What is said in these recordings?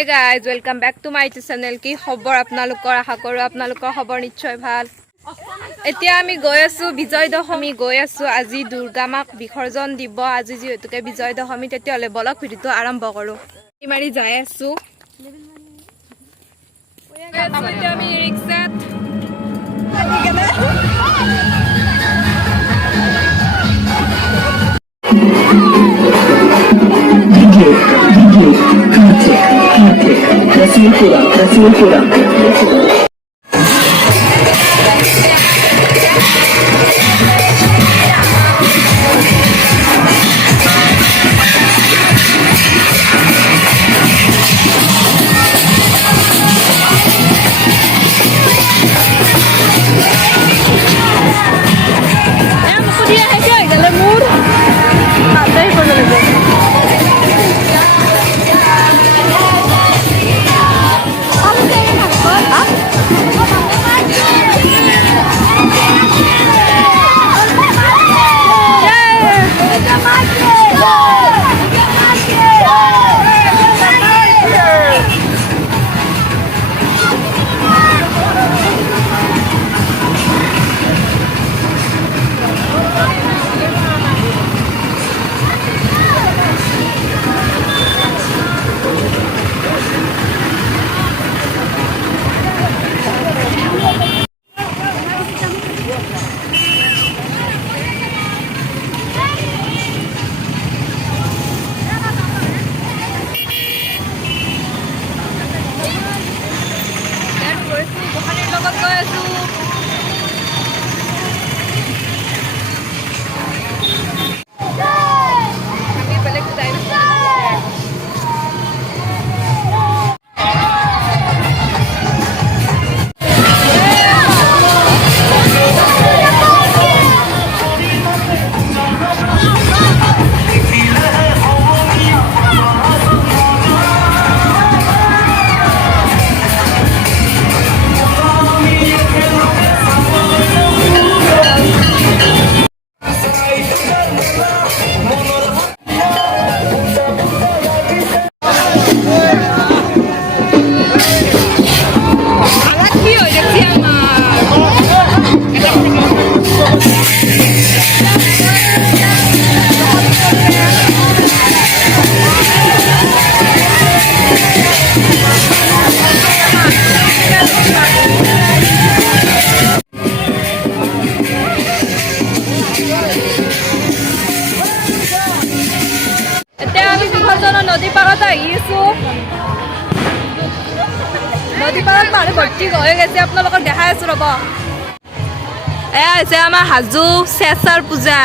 Hey guys, welcome back to my channel. কি খবৰ আপোনালোকৰ আশা কৰো আপোনালোকৰ খবৰ নিশ্চয় ভাল। এতিয়া আমি গৈ আছো বিজয় দশমী গৈ আছো আজি দুৰ্গা মাক বিসৰ্জন দিব আজি যেহেতুকে বিজয় দশমী তেতিয়ালে বলক ভিডিওটো আৰম্ভ কৰো। ইমাৰি যাই আছো। আমি ৰিক্সাত Rasulpura. নদী পাৰত আহিছো নদী পাৰত মানুহ ভৰ্তি হৈ গৈছে আপোনালোকক দেখাই আছো ৰব এয়া হৈছে আমাৰ হাজো চেচাৰ পূজা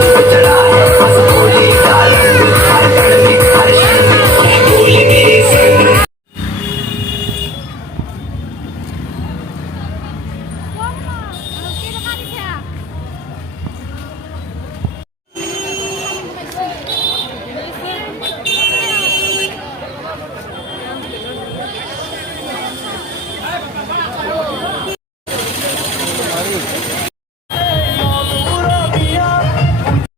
चढ़ा है बस होली